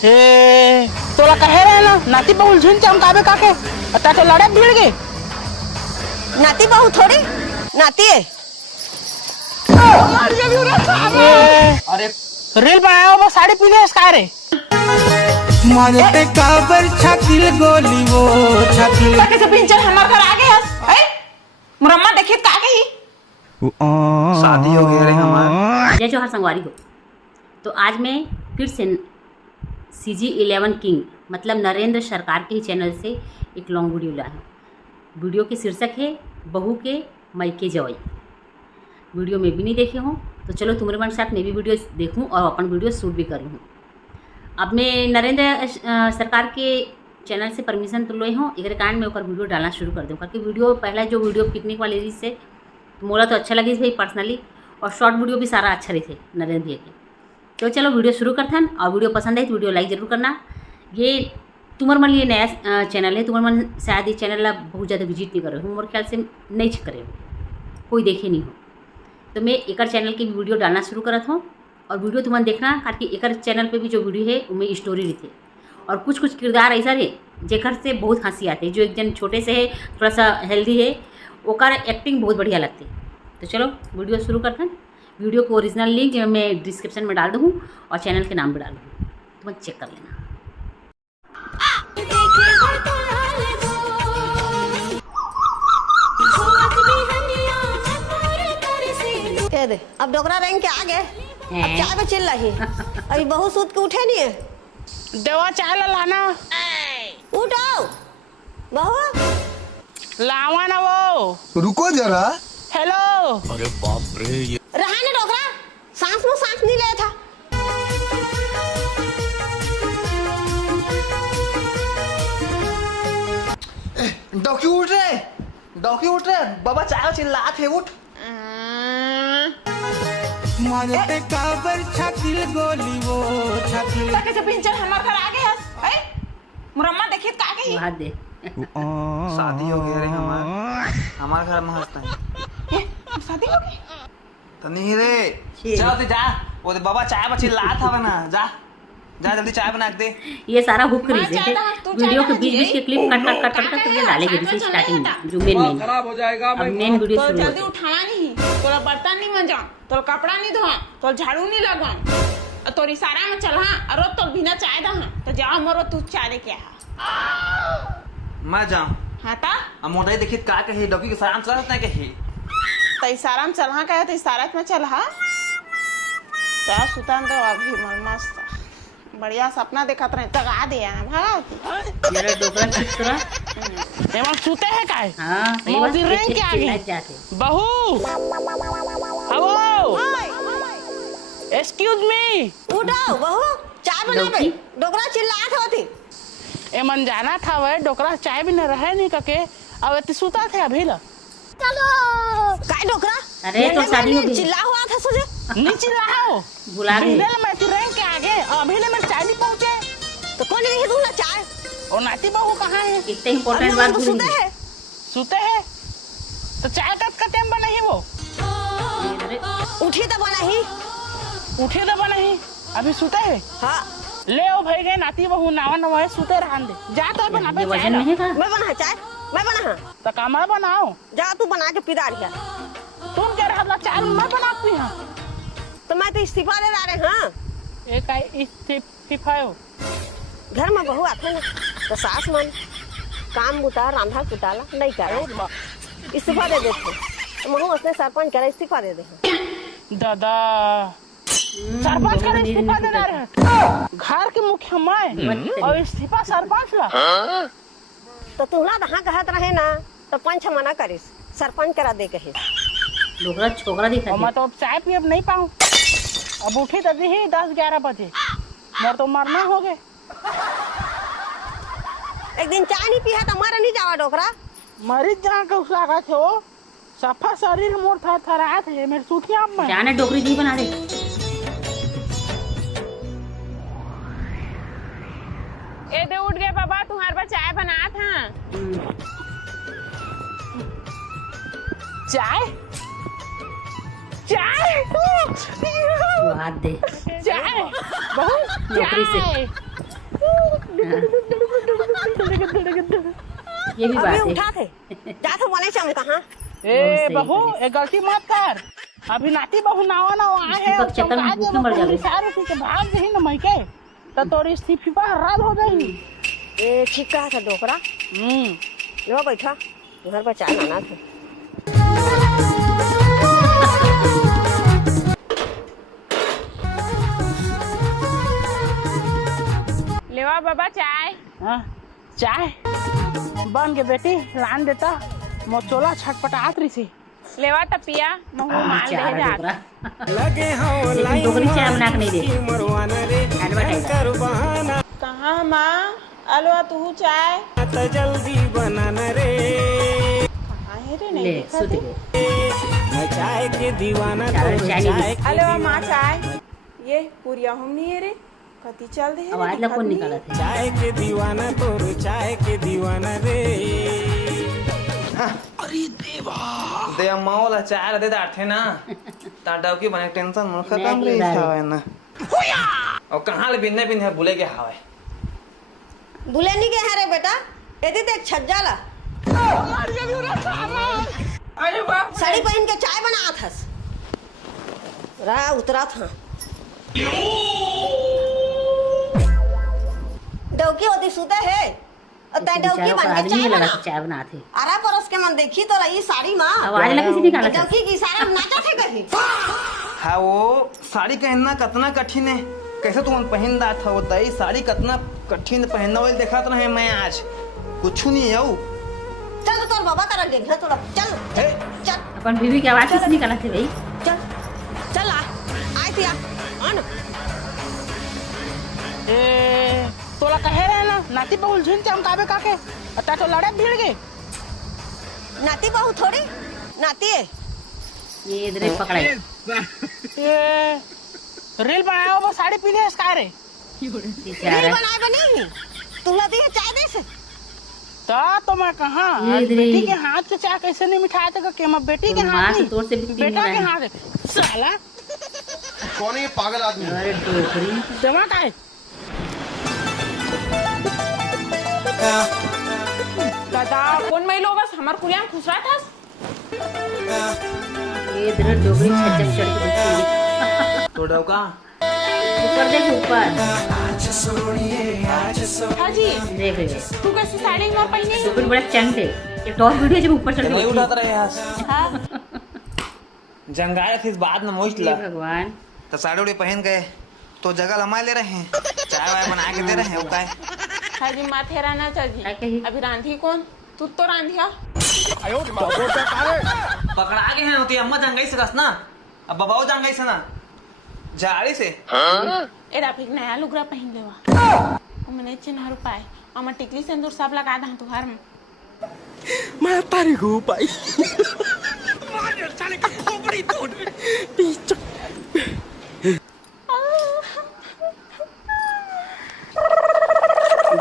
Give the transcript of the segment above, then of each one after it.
हे तोला कहे रहे ना नाती बहु झिन चमकावे काके अता तो लड़े भिड़ गए। नाती बहू थोड़ी नाती है। अरे रील बनाया वो साड़ी पीले इसका रे मारते काबर छातिल गोली वो छातिल ताके से पिंचर हमार घर आ गए है मुरम्मा देखिए का गई शादी हो गई रे हमार। जय जोहार संगवारी हो। तो आज मैं फिर से CG11 किंग मतलब नरेंद्र सरकार के ही चैनल से एक लॉन्ग वीडियो लाया हूँ। वीडियो की शीर्षक है बहू के मायके जवाई। वीडियो में भी नहीं देखे हों तो चलो तुम्हारे मन साथ मैं भी वीडियो देखूं और अपन वीडियो शूट भी कर लूँ। अब मैं नरेंद्र सरकार के चैनल से परमिशन तो ले हूँ एक कारण मैं ओकर वीडियो डालना शुरू कर दूँ क्योंकि वीडियो पहला जो वीडियो पिकनिक वाले रील से मोला तो अच्छा लगी भाई पर्सनली और शॉर्ट वीडियो भी सारा अच्छा रही थे नरेंद्र भैया के। तो चलो वीडियो शुरू करते हैं और वीडियो पसंद आई तो वीडियो लाइक जरूर करना। ये तुम्हारे मन ये नया चैनल है, तुम्हारे मन शायद ये चैनल ला बहुत ज़्यादा विजिट नहीं कर रहे हो, मेरे ख्याल से नहीं करे हो, कोई देखे नहीं हो। तो मैं एक चैनल की वीडियो डालना शुरू करत हूँ और वीडियो तुम्हें देखना कारण एक चैनल पे भी जो वीडियो है उनमें स्टोरी रहती और कुछ किरदार ऐसा है जेकर से बहुत हंसी आती है। जो एक जन छोटे से है थोड़ा सा हेल्दी है ओकर एक्टिंग बहुत बढ़िया लगती है। तो चलो वीडियो शुरू करते हैं। वीडियो को ओरिजिनल लिंक मैं डिस्क्रिप्शन में डाल दूँ और चैनल के नाम भी डाल दूँ, तुम चेक कर लेना। कह दे अब डोकरा रंग के आ गए, अब चाय पे चिल्ला ही अभी बहू सूत के उठे नहीं है। देवा चाय ला लाना उठाओ बहू लावा ना वो रुको जरा। हेलो अरे बाप रे ये रहा ना डोकरा सांस में सांस नहीं लिया था। डॉक्यू उठ रहे बाबा चाय चिल्ला थे उठ। मारते काबर छातिल गोली वो छातिल ताके से पिंचर हमार घर आ गए है मुरम्मा देखिए का गई। बात दे शादी हो गई रे हमार घर में हंसता है शादी हो गई तो नहीं रे। चल ते जा वो दे बाबा चाय बची ला था बना जा जा जल्दी चाय बना के दे। ये सारा हुक रही है वीडियो के बीच के क्लिप कट कर ये डालेंगे जैसे स्टार्टिंग में जो मेन खराब हो जाएगा। अब मेन वीडियो तो शुरू जल्दी उठाना नहीं, तोरा बर्तन नहीं मंजा, तोरा कपड़ा नहीं धोआ, तोरा झाड़ू नहीं लगवा और तोरी सारा में चल हाँ और तो बिना चाय दहा तो जाओ मरो तू चाय लेके आ। मैं जाऊं हाँ ता अब मोटाई देखिए का कहे डॉक्यू के सारा चल नहीं कहे तो इशारा में चल हाँ कहे तो इशारा में चल हाँ चाय सुतान दो अभी मन मस्त बढ़िया सपना देखा रहे जगा दिया है भागा मेरा डोकरा किस तरह एवं सुते है काय हां सही बात मोदी रंग के आगे जाते बहू हेलो एक्सक्यूज मी उठाओ बहू चाय बना दे डोकरा चिल्लात होती। ए मन जाना था वह डोकरा चाय भी न रहे नहीं कके अब इतनी सुता थे अभी ला चलो काय डोकरा अरे तो शादी हो गई चिल्ला हुआ था सुझे नहीं चिल्लाओ बुला गई मैं रंग के आगे अभी ले मेरे चाय नहीं पहुंचे तो कौन नहीं दूंगा चाय और नाती बहू कहाँ है कितने इंपॉर्टेंट बात भूल सुते गई है सुते हैं तो चाय कब का टाइम बना ही वो उठी तो बना ही उठे तो बना ही अभी सुते है। हाँ ले ओ भाई गए नाती बहू नावा नवा सुते रहन दे जा तो बना ये वजन नहीं था मैं बना चाय मैं बना तो कमरा बनाओ जा तू बना के पिदा रिया तुम कह रहा चाय मैं बनाती हूँ तो मैं तो इस्तीफा दे रहे हाँ एक इस्तीफायो घर में बहू आते ना तो सास मन काम बुता रांधा कुटाला नहीं करे इस्तीफा दे देते तो महू उसने सरपंच करे इस्तीफा दे दे दादा सरपंच का इस्तीफा दे रहे हैं घर के मुखिया मैं और इस्तीफा सरपंच ला तो तुहला दहा कहत रहे ना तो पंच मना करिस सरपंच करा दे कहे डोकरा छोकरा दिखा मैं तो अब चाय पी अब नहीं पाऊँ अब उठी तो ही 10-11 बजे मेरे तो मरना हो गए। एक दिन चाय नहीं पिया तो मर नहीं जावा डोकरा मरीज जहाँ के उस आगा थे वो सफा शरीर मोर थरथराया थे मेरे सूखिया में जाने डोकरी दी बना दे ए दे उठ गए बाबा तुम्हारे पास चाय बना था। चाय चाय हाथ दे चाय बहुत नौकरी से ये भी अभी बात है। उठा थे जा तो बने चम कहाँ ए बहू ए गलती मत कर। अभी नाती बहू नावा नावा आए हैं दीपक चक्कर में भूख मर जावे। सारे के भाग गई न मैके तो तोरी इस्तीफा रद्द हो गई। ए ठीक कहा था डोकरा लो बैठा घर पर चाय बना थे लेवा बाबा चाय। हाँ, चाय बन के बेटी लान देता मोचोला छटपटात रही थी। लेवा तपिया महू माल दे चार जात। डोकरा लेकिन डोकरी चाय बना के नहीं दे एडवर्टाइज। कहाँ माँ आलो तू चाय जल्दी बनाना रे कहाँ है रे नहीं ले देखा सुत तू? गए चाय के दीवाना चाय नहीं आलो माँ चाय ये पूरिया हम नहीं है रे कति चल दे आवाज ला कौन निकाला थे। चाय के दीवाना तोर चाय के दीवाना रे दे अम्मा वाला चाय दे दाठे ना ताडाव की बने टेंशन मन खत्म नहीं रे उधार। हवे ना और कहां ले बिन्ने बिन्ने भूले के हवे भूले नहीं गए हैं रे बेटा यदि देख छज्जा ला साड़ी पहन के चाय बना था रहा उतरा था डौकी होती सुते है और तै डौकी बेचारों बन का के आदमी चाय लगा बना के चाय बनाते। अरे परोस के मन देखी तो रही साड़ी माँ आवाज ला किसी निकाला था। डौकी की इशारा में नाचा थे कहीं हां वो साड़ी पहनना कितना कठिन है कैसे तुम पहन दा था वो तई साड़ी कितना कठिन पहनना वाली देखा तो नहीं मैं आज कुछ नहीं आऊ चल तो तोर बाबा कर देख तो चल चल अपन बीवी की आवाज किसी निकाला थे भाई। चल चल आ आई थी आ ए तोला कहे रहे ना नाती बहुल झुन चमकावे काके अता तो लड़े भीड़ गए। नाती बहू थोड़ी नाती है ये इधर पकड़ाई ए रील बनाया वो साड़ी पहने इसका रे रील बेचारा बनाए बनी तू लदी है चाय दे से तो मैं कहा ये इधर बेटी ही। के हाथ से चाय कैसे नहीं मिठाया था कि मैं बेटी के तो हाथ माँ से नहीं, तोड़ से भी तीन बेटा के बनाए। हाथ है। साला कौन है ये पागल आदमी? अरे डोकरी जमा का है दादा कौन मैं लोग हमार कुलिया में खुसरा था ये इधर डोकरी छज्जा पे चढ़ के बैठी है। तो डौका ऊपर देख ऊपर हाँ जी देख रहे तू कैसी साड़ी में पहने डोकरी बड़ा चंट है। एक टॉप वीडियो जब ऊपर चढ़ के नहीं बैठी उठाता रहे यहाँ हाँ जंगाए थे इस बाद में मोस्ट है। ला हे भगवान तो साड़ी उड़ी पहन गए तो जगह लमा ले रहे हैं चाय वाय बना के दे रहे हैं उकाय हाँ जी माथे रहना क्या चाहिए कही? अभी रांधी कौन तू तो रांधिया पकड़ा के हैं होती अम्मा जंगाई से कस ना अब बाबाओ जंगाई से ना जाड़ी से ए राफिक नया लुगरा पहन लेवा मैंने चिन्ह पाए और मैं टिकली सिंदूर सब लगा दा तुहार में मैं तारी को पाई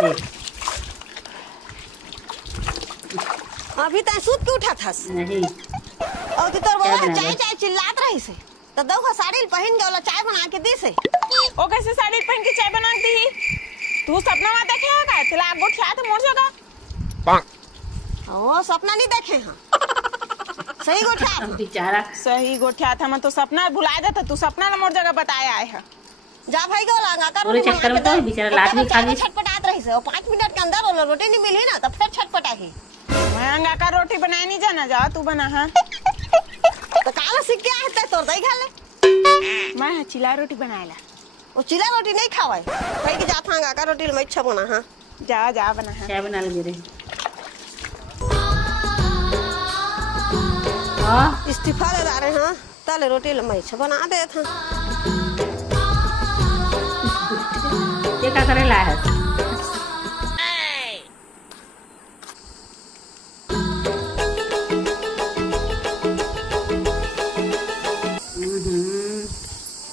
देख अभी तक सूत के उठा था नहीं और तो तोर बाबा बना चाय ले। चाय चिल्लात रही से तो दो का साड़ी पहन के वाला चाय बना के दी से ओ कैसे साड़ी पहन के चाय बनाती ही तू सपना में देखे है का तेला आगो ठिया तो मोर जगह ओ सपना नहीं देखे हैं सही गोठा अब बेचारा सही गोठिया था मैं तो सपना भुला देता तू सपना न मोर जगह बताया आए है जा भाई गो लगा कर पूरे चक्कर में तो बेचारा लात भी खा गई। छटपटात रही से और 5 मिनट के अंदर वो रोटी नहीं मिली ना तो फिर छटपटाही मैं अंगा का रोटी बनाए नहीं जाना जा तू बना है तो काला सीख के आते तोर दई खा ले मैं है चिला रोटी बनाएला वो चिला रोटी नहीं खावे भाई की जात हां का रोटी में अच्छा बना हां जा जा बना है चाय बना ले मेरे। हाँ इस्तीफा दे रहे हैं ताले रोटी में अच्छा बना दे था ये क्या करे लाया है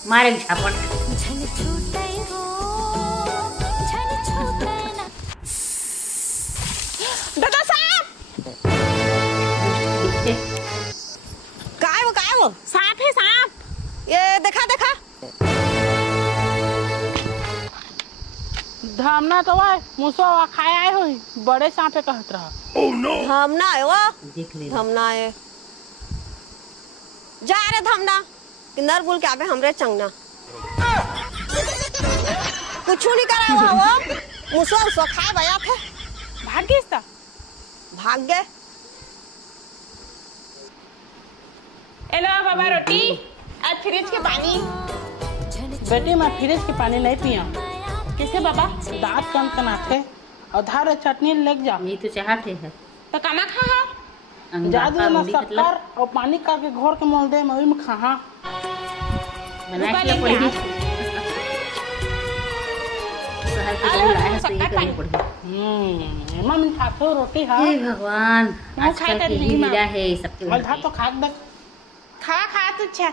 मारे झापड़ दादा साहब काय वो सांप है सांप ये देखा देखा धामना तो वाय मुसो खाए आए हो बड़े सांपे कहत रहा। धमना है वो, देख ले धमना है। जा रे धमना, किन्नर बोल के आबे हमरे चंगना। कुछ नहीं करा हुआ वो, मुसो उसो खाए बया थे। भाग गई इसका। भाग गए। ए लो बाबा रोटी, आज फ्रिज के पानी। बेटी मैं फ्रिज के पानी नहीं पिया, कैसे बाबा? दांत कम कनाथे और धार चटनी लग जा। यही तो चाहते है तो कमा खा हा? जादू ना शक्कर और पानी करके घोर के मोल दे मैं में खा। बना के पड़ी शहर के लोग लाए हैं तो ये करनी पड़ी। एमा में खातो रोटी है। हे भगवान, मैं आजकल खाकर के नहीं ही माँ। मिला है सबके और घर धार पे। तो खा दे। खा खा तो अच्छा।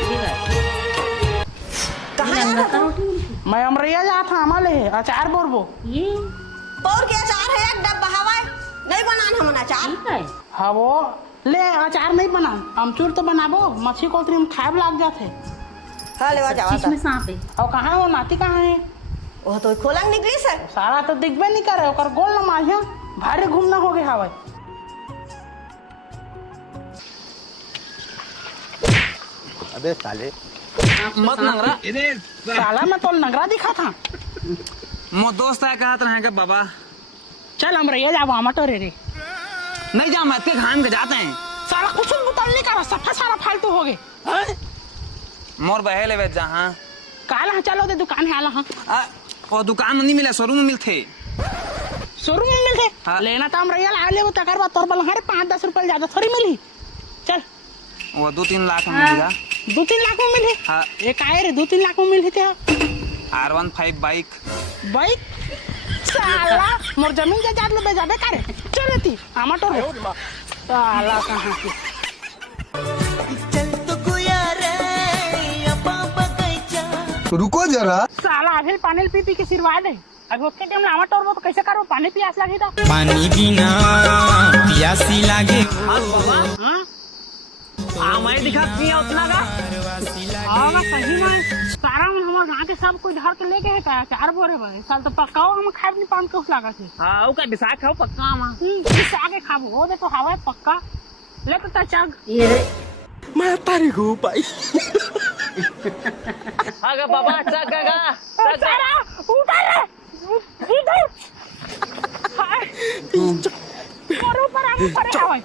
ठीक है। कहाँ ये जा अंदर रहा का था? रोटी मिलती मैं अमरिया जा था हमारे अचार बोरबो। है। ये पौर के अचार है एक डब्बा हवाई, नहीं बनान हम अचार। ठीक है। हाँ वो ले अचार नहीं बना, अमचूर तो बनाबो, मछली कोतरी में खाए लाग जाते। हाँ लेवा जावा चीज में सांप है। और कहाँ वो नाती कहाँ है? वो तो खोलंग निकली से। सारा तो दिखबे नहीं करे, ओकर गोल न मारिया भारी घूमना हो गया हवाई। अबे साले मत नंगरा। साला मैं तो नगरा दिखा था। मो दोस्त है कहत रहे कि बाबा चल अमरिया जाबो आमटो रे। नहीं जा मत के खान के जाते हैं। साला कुछ बुतल नहीं करा, सफा सारा फालतू हो गए। मोर बहे लेवे जहाँ काला चलो दे दुकान है आला। हाँ और दुकान में नहीं मिला, शोरूम में मिलते। शोरूम में मिलते। हाँ। लेना तो अमरिया ला ले, तकर बाद तोर बल हरे 5-10 रुपए ज्यादा थोड़ी मिली। चल वो 2-3 लाख में मिलेगा। 2-3 लाख में मिली। हाँ। एक आए रे 2-3 लाख में मिली थे। R15 bike. बाइक साला मोर जमीन जायदाद में बेचाबे करे चलती आमटो रे। साला कहाँ से रुको जरा। साला अभी पानी पी पी के सिरवा दे। अगर उसके टाइम में आमटो तो कैसे करो, पानी प्यास लगी था। पानी बिना प्यासी लागे हाँ मैं दिखाती है उतना का। हाँ ना सही में सारा में हमारे गाँव के सब कोई धर के लेके है क्या 4 बोरे भाई साल तो पकाओ हम खाए नहीं पान के उस लगा थे। हाँ वो का डिसाइड खाओ पक्का मां। इससे आगे खाबो वो देखो हवा है पक्का ले तो चग ये रे मैं तारी को पाई। आगे बाबा चग गा सारा उधर इधर पर ऊपर आगे पड़े हवा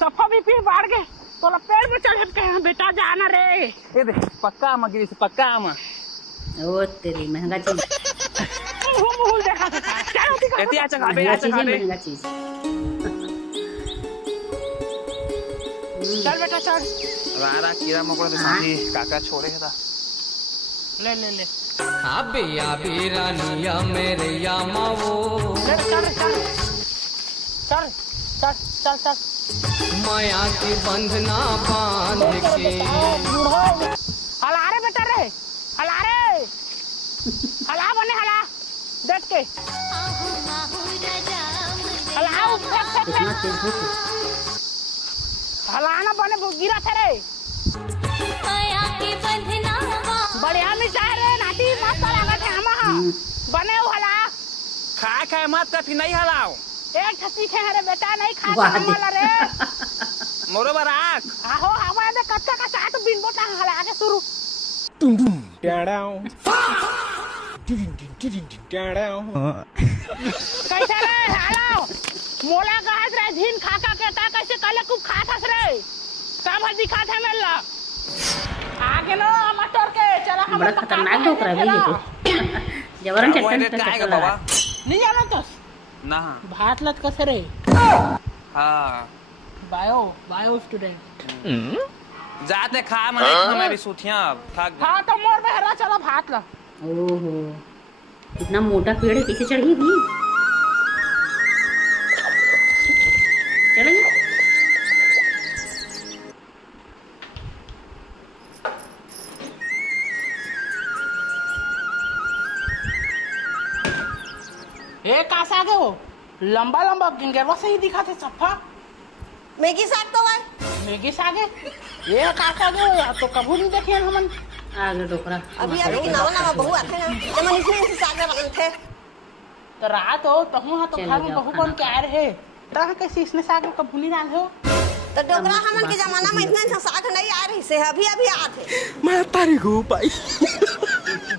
सफा भी फिर बाढ़ गए तो पेड़ पे चढ़ के बेटा जाना रे। ये देख पक्का मां गिरी से पक्का मां। ओ तेरी महंगा चीज। भूल देखा था क्या होती है कहती अच्छा खाबे महंगा अच्छा चीज है, खाबे। महंगा चीज। चल बेटा चल रारा कीड़ा मकोड़ा के साथी काका छोड़े था। ले ले ले अबे अबे रानिया मेरे या मावो चल चल चल चल चल चल चल माया की बंधना बांध के हला रे बेटा रे हला रे हला बने हला देख के हलाओ कितना तेज हो तू। हलाना बने गिरा था रे बढ़िया मिठाई रे नाटी मस्त लगा थे हम बने हला खा खाए मत का फिर नहीं हलाओ। एक ठसी खे रे बेटा नहीं खा वाह दे। वाला रे मोरो बराक आहो हवा दे कच्चा का साथ बिन बोटा हला आगे शुरू कैसे रे हालो मोला कहत रे झीन खा खा के ता कैसे कले खूब खात हस रे सब दिखा था मेला आगे लो मटर के चलो हम बड़ा खतरनाक डोकरा है ये तो। जबरन चट्टन का आएगा बाबा। नहीं जाना तो ना भात लत कैसे रे हाँ बायो स्टूडेंट जाते खा मैं मेरी सूथियां थक गई। हाँ तो मोर बहरा चलो भात ला ओहो इतना मोटा पेड़ है कैसे चढ़ी भी चढ़ गई। एक आसा गए हो लंबा लंबा गिंगरवा से ही दिखा थे सफा मैगी साग तो है। मेगी सागे एक आसा गए हो या तो कभी नहीं देखे हमन आगे डोकरा अभी अभी की नवा नवा बहू आथे ना जब मन इसने साग बनन थे तो रात हो तो हूँ तो चलो घर में जाओ बहू खाना कौन के आ रहे तह कैसे इसने साग का भूली डाल हो तो डोकरा हमन के जमाना में इतना साग नहीं आ रही से अभी अभी आथे मैं तारी को पाई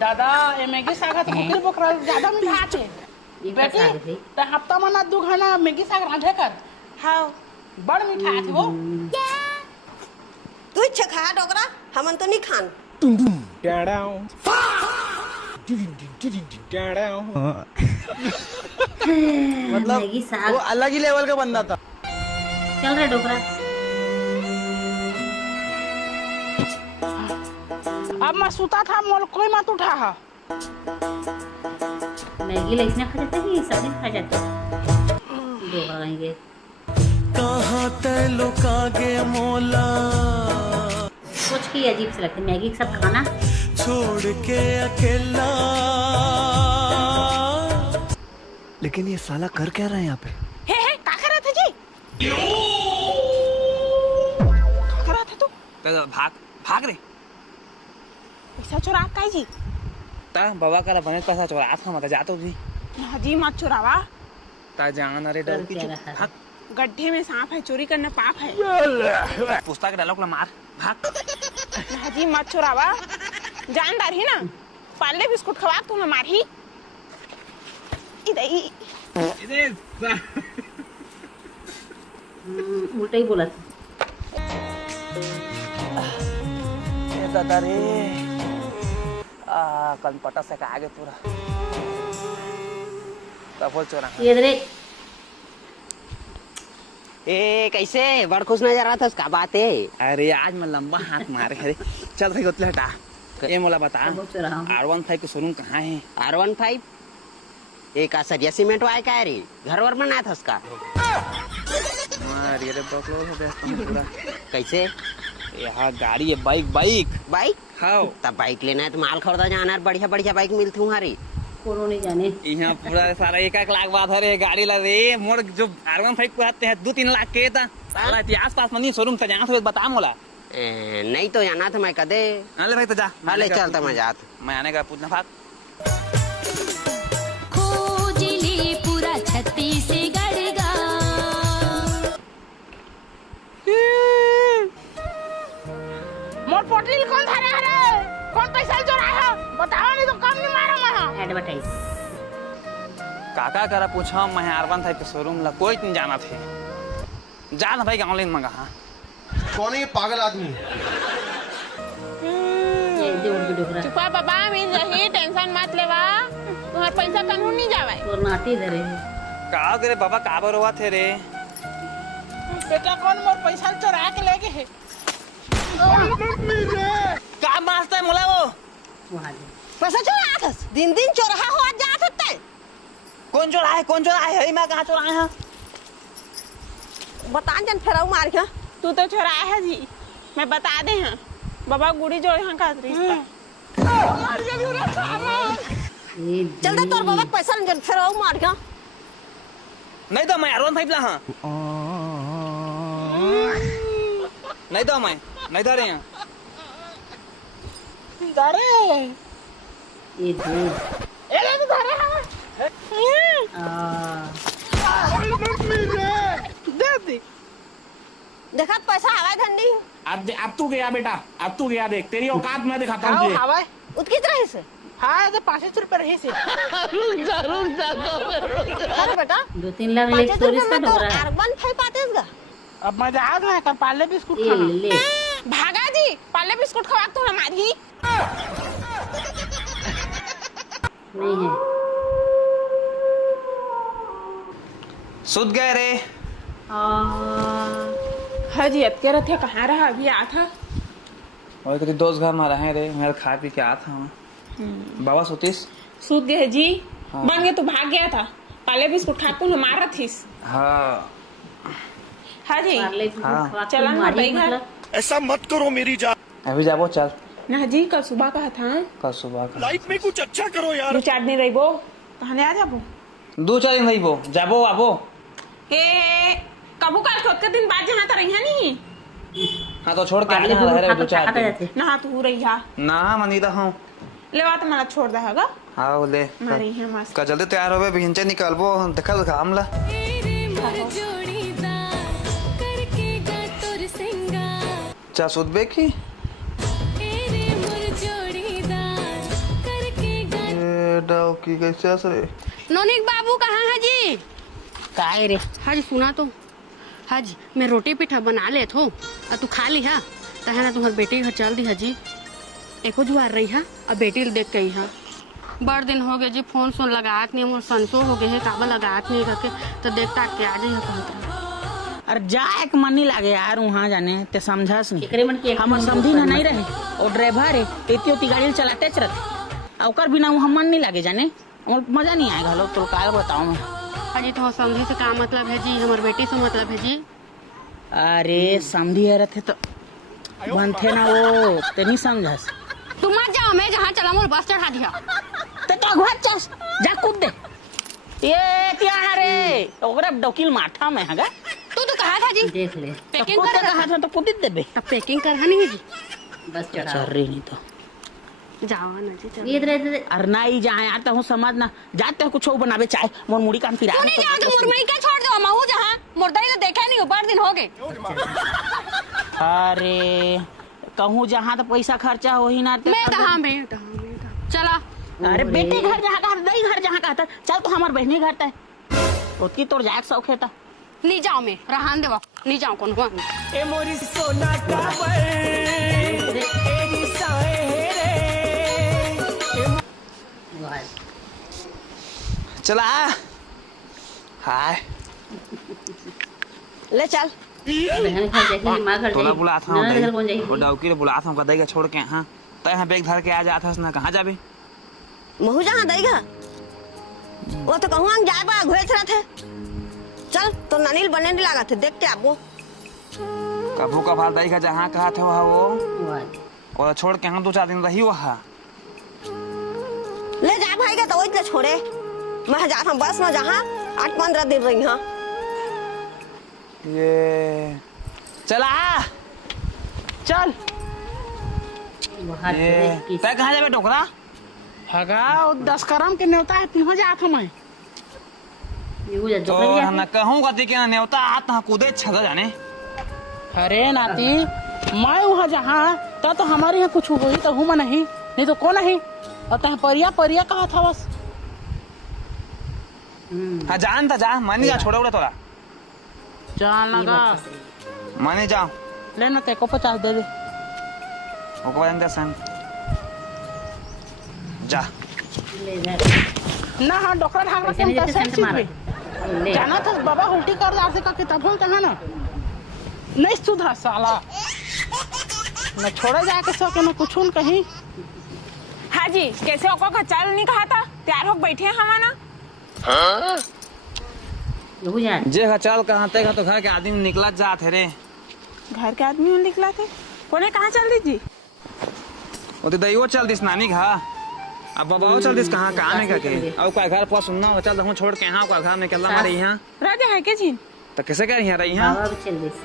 दादा ये मैगी साग तो बकरी बकरा ज्यादा मीठा आते ये का बेटी साग थे तो हफ्ता में ना 2 घंटा मैगी साग रांधे कर हाँ बड़ मीठा आते वो तू इच्छा खा डोकरा हमन तो नहीं खान मतलब मैगी साग वो अलग ही लेवल का बंदा था। चल रहा डोकरा अब मैं सुता था मोल कोई मत उठा है मैगी लैसने खा जाते कि सब दिन खा जाते डोकरा कहीं गए कहाँ ते लुकागे मोला सोच के अजीब से लगते मैगी के साथ खाना छोड़ के अकेला। लेकिन ये साला कर क्या रहा है यहाँ पे? हे का कर रहे थे जी का कर रहे थे तू तो भाग रे पैसा चुरा का जी ता बाबा का बने पैसा चोरा था मत जातो भी ना जी मत चुरावा ता जान अरे कर डर की क्या चुप रखा भाग गड्ढे में सांप है चोरी करना पाप है पुस्तक के डायलॉग ला मार भाग ना जी मत चुरावा जानदार ही ना पाले बिस्कुट खवा तू ना मार ही इधर उल्टा ही बोला था ए दादा रे कल पटा से का आगे पूरा तब चोरा ये रे ए कैसे बड़ खुश नजर आता उसका बात है अरे आज मैं लंबा हाथ मारे अरे चल भाई उतले हटा ये मोला बता बहुत चुरा हूँ R15 के शोरूम कहाँ है R15 एक सरिया सीमेंट वाय का रे घर वर बना था उसका अरे बकलो है पूरा कैसे यहाँ गाड़ी है बाइक बाइक हाँ तब बाइक लेना है तो माल खरीदा जाना है बढ़िया बढ़िया बाइक मिलती हमारी कोनो नहीं जाने यहाँ पूरा सारा 1 लाख बात है रे गाड़ी ला रे मोर जो R15 को आते हैं 2-3 लाख के था साला इतिहास पास मनी शोरूम था जहाँ से बता मोला नहीं तो जाना था मैं कदे अरे भाई तो जा हाले चलता मैं जात मैं आने का पूछना भाग खोजली पूरा छत्तीसगढ़ गा मोर पोटली कौन धरे हरे कौन पैसा चोरा है बताओ नहीं तो कम नहीं मारा मैं एडवर्टाइज काका करा पूछा मैं R15 के शोरूम ला कोई नहीं जाना थे जा ना भाई ऑनलाइन मंगा हाँ कौन है ये पागल आदमी? ये दे उड़ डोकरा चुपा बाबा मिल जाही टेंशन मत लेवा तुम्हार पैसा कानून नहीं जावे और नाती धरे का करे बाबा काबर हुआ थे रे बेटा कौन मोर पैसा चोरा के ले गए का मास्टर मोला वो वहाँ दे पैसा चोरा था दिन दिन चोरा हो जात होते कौन चोरा है मैं कहाँ चोरा है बता जन फेराऊ मार के तू तो चुराया है जी मैं बता दे हैं बाबा गुड़ी जोड़ यहाँ का रिश्ता ये चल दे तोर बाबा पैसा जन फेराऊ मार के नहीं तो मैं R15 ला हाँ नहीं तो मैं नहीं तो रहे हैं धरे ये दे ए ले तो धरे है दे दे देखा पैसा आवा धंडी अब तू गया बेटा अब तू गया देख तेरी औकात मैं दिखाता हूँ आओ तुझे। हवा उसकी तरह से हाँ ये 500 रुपए रही से अरे बेटा 2-3 लाख ले स्टोरीज का डोकरा R15 पाते इसका अब मैं जा रहा है पाले बिस्कुट ये खाना ले भागा जी पाले बिस्कुट खवा तू ना मारी नहीं है सुध गए रे हाँ जी अब कह रहे थे कहाँ रहा अभी आ था और कभी दोस्त घर में रहे रे मेरे खा पी के आ था बाबा सुतीस सूत गए जी हाँ। बन गए तो भाग गया था पाले बिस्कुट खा तू ना मारा थीस हाँ हाँ जी पार्ले हाँ। चला ना मारी भाई घर मतलब ऐसा मत करो मेरी जान। अभी जाबो चल ना जी कल सुबह कहा था कल सुबह का लाइफ में कुछ अच्छा करो यार। 2-4 दिन रही वो कहने आ जाबो 2-4 दिन नहीं वो जाबो आबो हे कबू कल के दिन बाद जहाँ तो रही नहीं हाँ तो छोड़ के पागले आना दूर रहे खा दो तो चार खाता दिन जाते ना तू रही हा ना मनीदा हूँ लेवा तो मला छोड़ दे हगा हाँ ले मारी है मस्त का जल्दी तैयार होवे भिंचे निकलबो देखल घाम ला चा सुधबे की डाउ की कैसे असरे नोनिक बाबू कहाँ है जी? काय रे हाजी सुना तो हाजी मैं रोटी पिठा बना ले थो और तू खा ली हा तो है ना तुम्हार बेटी घर चल दी हाजी एको जुआर रही हा और बेटी देख गई हा बड़ दिन हो गए जी फोन सोन लगात नहीं मोर संसो हो गए है काबा लगात नहीं करके तो देखता के आ जाइए कहत अरे जाए के मन नहीं लागे यार वहाँ जाने ते समझास नहीं एकरे मन के हमर समझी ना नहीं रहे और ड्राइवर है इतनी उतनी गाड़ी चलाते रहते ओकर बिना वहाँ मन नहीं लागे जाने और मजा नहीं आएगा लोग तो काल बताओ मैं हाजी तो समझे से का मतलब है जी हमार बेटी से मतलब है जी अरे समझी है रहते तो बनते ना वो ते नहीं समझास तुम मत जाओ मैं जहाँ चला मोर बस चढ़ा दिया तो घर चस जा कूद दे ये क्या रे ओकरा डोकिल माथा में हैगा तू तो कहा था जी देख ले पैकिंग कूद कर कहा था तो कूद दे तब पैकिंग कर नहीं है जी बस चढ़ा चल रही नहीं तो जाओ ना जी चलो ये इधर अरे नहीं जहाँ आता हूँ समझ ना जाते हो कुछ बनावे चाहे मोर मुड़ी कान फिरा तू नहीं जाओ तो मुरमई का छोड़ दो महू जहाँ मुर्दाई तो देखा नहीं हो बड़ दिन हो गए अरे कहूँ जहाँ तो पैसा खर्चा हो ही ना मैं कहाँ में चला अरे बेटे घर जहाँ का दई घर जहाँ का था चल तो हमार बहनी घर था उसकी तोड़ जाए शौक है था नहीं जाओ मैं रहान देवा नहीं जाओ कौन हुआ ए मोरी सोना का चला हाय ले चल बहन घर जाके माँ घर तोला जाए बुला था ननद घर कौन जाए वो डाउकी रे बुला था हमका देगा छोड़ के हाँ तय यहाँ बैग धर के आ जाता ना कहाँ जाबे महू जहाँ देगा वो तो कहूँ हम जाए बा घुएच रहे थे चल तो ननील बने नहीं लगा थे देखते आपको कभू कभार देगा जहाँ कहा था वहाँ वो और छोड़ के हम 2-4 दिन रही वहाँ ले जा भाई का तो वही छोड़े मैं जाता हूँ बस में जहाँ 8-15 दिन रही हाँ ये चला चल ये तय कहाँ जाबे टोकरा हगा 10 करम के न्योता है तिहो जात हूँ मैं तो ना कहूँ कति के न्योता आत ना कूदे छगा जाने अरे नाती मैं वहाँ जहाँ तो हमारे यहाँ कुछ हुई तो हूँ मैं नहीं तो कौन नहीं और तह परिया परिया कहा था बस हाँ जान था जा मानी जा छोड़े उड़े तोरा जान लगा मानी जा लेना तेको 50 दे दे ओको बदन दे सन जा ना हाँ डॉक्टर ढाक रखे हम सब चीज में जाना था बाबा उल्टी कर दार से का किताब होता है ना नहीं सुधा साला न छोड़ा जाके सो के न कुछ न कहीं हाँ जी कैसे ओको का चाल नहीं कहा था तैयार हो बैठे हम ना जे का चल कहाँ ते तो घर के आदमी निकला जात है रे घर के आदमी निकला थे कोने कहाँ चल दीजिए वो तो दैयो चल दिस नानी घा अब बाबाओ चल दिस कहाँ काम है के अब कोई घर पर सुनना हो चल हम छोड़ के यहाँ कोई घर निकलना मारे यहाँ राजा है के जी तो कैसे कर यहाँ रही यहाँ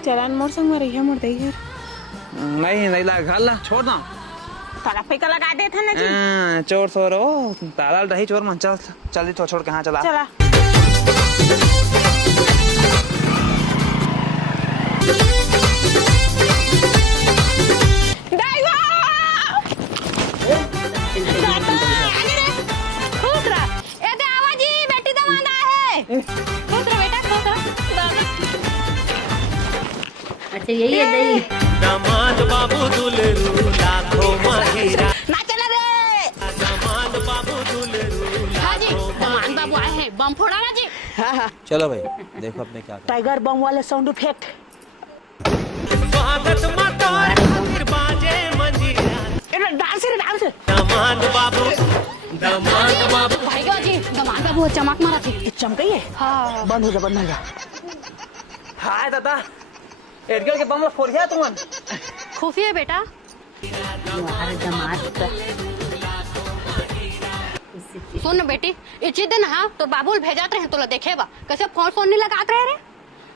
चलन मोर संग में रही है मोर दई घर नहीं लगा घर ला छोड़ ना ताला फेंका लगा दे थे ना जी चोर सोर ओ ताला रही चोर मन चल जल्दी तो छोड़ के यहाँ चला चला अच्छा यही है दही दामाद बाबू दुलेरू लाखों माहिरा ना चला रे दामाद बाबू दुलेरू हाँ जी दामाद बाबू आए हैं बम फोड़ा ना जी हाँ हाँ चलो भाई देखो अपने क्या टाइगर बम वाले साउंड इफेक्ट स्वागत माता फिर बाजे मंजीरा डांस दामाद बाबू भाई का जी दामाद बाबू चमक मारा थी चमकई है हाँ बंद हो जा हाय दादा एडगर के बम फोड़ गया तुम खुफिया बेटा सुन बेटी इसी दिन हाँ तो बाबुल भेजाते रहे तो देखे बा कैसे फोन नहीं लगाते रहे रे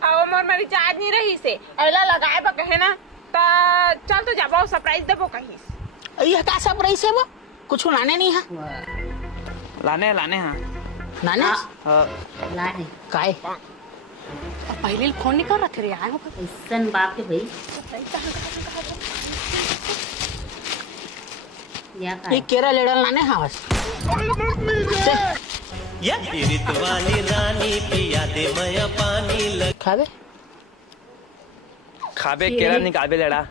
अब मोर में रिचार्ज नहीं रही से ऐला लगाए बा कहे ना चल तो जाबो सरप्राइज देबो कहीं। ये का सरप्राइज है वो? कुछ लाने नहीं है? लाने हाँ नाने? लाने काय? पहले फोन नहीं कर रहे थे रे आए हो ऐसन बाप के भाई या ये केरा लेडल लाने हाँ बस। या पीरित वाली रानी पिया दे मया पानी लग खावे? खाबे केरा निकालबे लड़ा।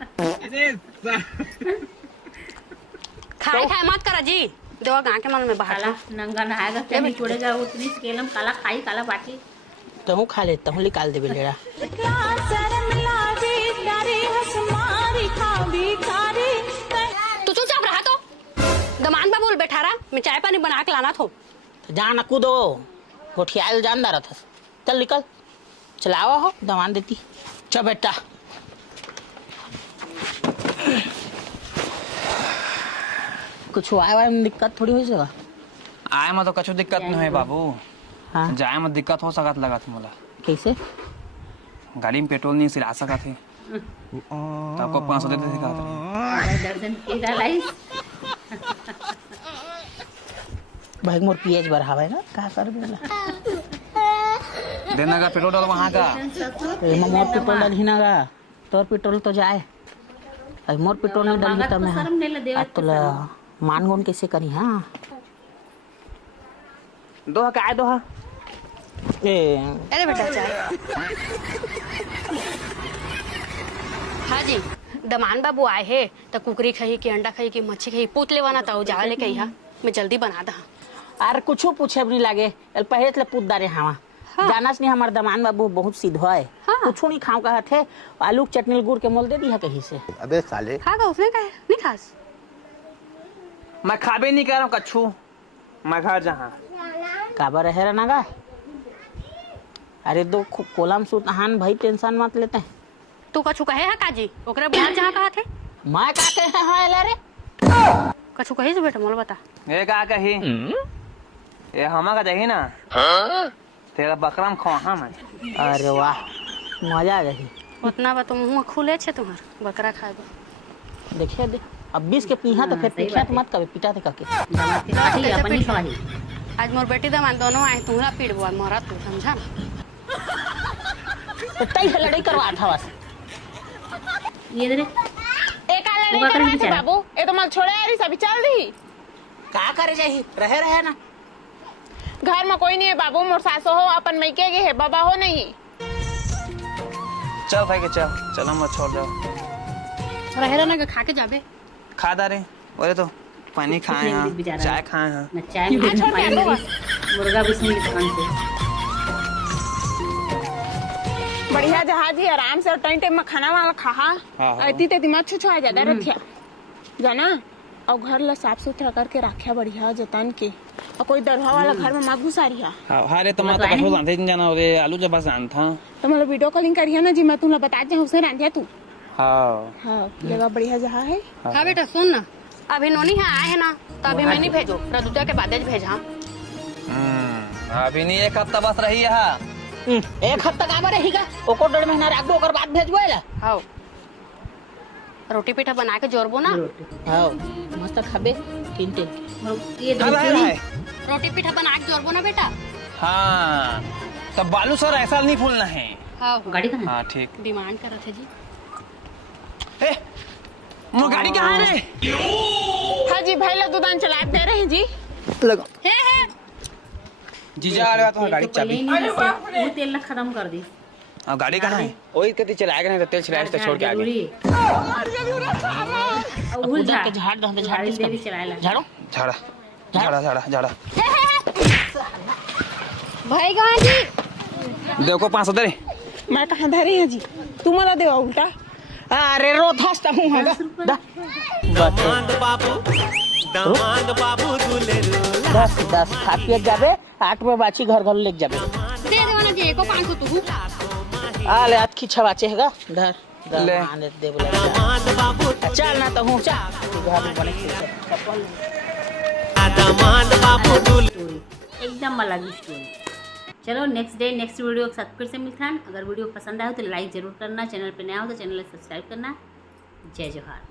खाए खाए मत करा जी देवा गाँव के मन में बाहर काला नंगा नहाएगा क्या नहीं छोड़ेगा उतनी स्केलम काला खाई काला बाटी तहु खा ले तहु निकाल दे बेलेड़ा। तू चुपचाप रहा तो दमान बाबू बैठा रहा मैं चाय पानी बना के लाना थो। जान कूदो गोठियाल जानदार था। चल निकल चलावा हो दमान देती। चल बेटा कुछ आए में दिक्कत थोड़ी हो जाएगा। आए में तो कछु दिक्कत नहीं है बाबू। हाँ जाए में दिक्कत हो सकत लगा थी मोला। कैसे? गाड़ी में पेट्रोल नहीं सिला सका थे तो आपको 500 दे देते कहा दर्जन केरा लाइस भाई मोर पीएच बढ़ावे ना का कर बेला देना का पेट्रोल डाल वहाँ का मोर पेट्रोल डाल ही ना गा तोर पेट्रोल तो जाए अब मोर पेट्रोल नहीं डाली तब मैं आज तो मान गोन कैसे करी। हाँ दोहा का आए दोहा अरे बेटा चाय। हाँ जी दमान बाबू आए है तो कुकरी खाई कि अंडा खाई कि मच्छी खाई पूछ ले वाना था जावे ले कही मैं जल्दी बना दा। अरे कुछ पूछे नहीं लागे पहले ले पूछ दारे हवा। हाँ। जानस नहीं हमार दमान बाबू बहुत सीधा है। हाँ। कुछ नहीं खाओ कहा थे आलू चटनी गुड़ के मोल दे दी है कहीं से। अबे साले खागा उसने कहा नहीं खास मैं खाबे नहीं कर रहा हूँ कछु मैं घर जहाँ काबर है ना गा। अरे दो कोलम सूत हान भाई टेंशन मत लेते हैं। तू कछु कहे है काजी ओकरे बाहर जहाँ कहा थे मैं का कहे हाँ एला रे कछु कही से बेटा मोल बता ये का कही ये हमा का दही ना तेरा बकरा में खवा मैं। अरे वाह मजा आ गई उतना बा तो मुँह खुले छे तुम्हार बकरा खाए देखिए दे अब 20 के पीहा तो फिर पीछा मत कभी पिटा थे काके आज मोर बेटी दमान दोनों आए तुम्हारा पीड़ बुआ मोरा तू समझा तो तई से लड़ाई करवा था बस ये दे एक आ लड़ाई करवा थे बाबू ये तो मल छोड़े यारी सभी चल दी का करे जाही रहे ना घर में कोई नहीं है बाबू मोर सासो हो अपन मैके के है बाबा हो नहीं। चल भाई के चल हम छोड़ जाओ रहे ना खा के जाबे खा दा रे बोले तो पानी खाए हैं चाय खाए हैं न चाय मुर्गा भी सुन दुकान से बढ़िया जहाजी आराम से टाइम टाइम में खाना वाला खा अति ते दिमाग छुछुआ ज्यादा रथिया जाना और घर ला साफ सुथरा करके रखिया बढ़िया जतन के और कोई दरवा वाला घर में मत घुसारिया। हाँ रे तो मैं तो कठोर जानते नहीं जाना रे आलू जब बस जानता तो मतलब वीडियो कॉलिंग करिया ना जी मैं तुम्हें बता दे उसे रांधिया तू। हाँ हाँ जगह बढ़िया जहाँ है। हाँ बेटा सुन ना अभी नोनी यहाँ आए है ना तो अभी मैं नहीं भेजो रदुता के बाद भेजा। अभी नहीं एक हफ्ता बस रही है एक हफ्ता का रहेगा ओको 1.5 महीना रख दो ओकर बाद भेजबो ला। हाँ रोटी पीठा बना के जोरबो ना। हाँ मस्त खाबे तीन ये रोटी पीठा बना के जोरबो ना बेटा। हाँ तब बालू सर ऐसा नहीं फूलना है। हाँ गाड़ी कहाँ? हाँ ठीक डिमांड कर रहे थे जी। वो गाड़ी कहाँ है? हाँ जी भाई लोग दुकान चला दे रहे हैं जी लगा है जीजा आ रहा तो गाड़ी चाबी वो तेल ना खत्म कर दी। अब गाड़ी कहाँ है? वही कहती चलाएगा नहीं तो तेल चलाए तो छोड़ के आगे भूल जा के झाड़ दो झाड़ दे भी चलाएला झाड़ो झाड़ा झाड़ा झाड़ा झाड़ा भाई कहाँ जी देखो 500 दे मैं कहाँ धरे हैं जी तुम मला देवा उल्टा। अरे रोथास्ता हूँ दस खा पिए जाबे 8 में बाची घर घर लेके जाबे दे देवाना जी एको 500 तू आ ले आज की छवाचे हैगा धर ले आने दे बोला चल ना तो हूँ चल घर में बने एकदम अलग स्टोरी। चलो नेक्स्ट डे नेक्स्ट वीडियो के साथ फिर से मिलते हैं। अगर वीडियो पसंद आए तो लाइक जरूर करना, चैनल पे नया हो तो चैनल सब्सक्राइब करना। जय जोहार।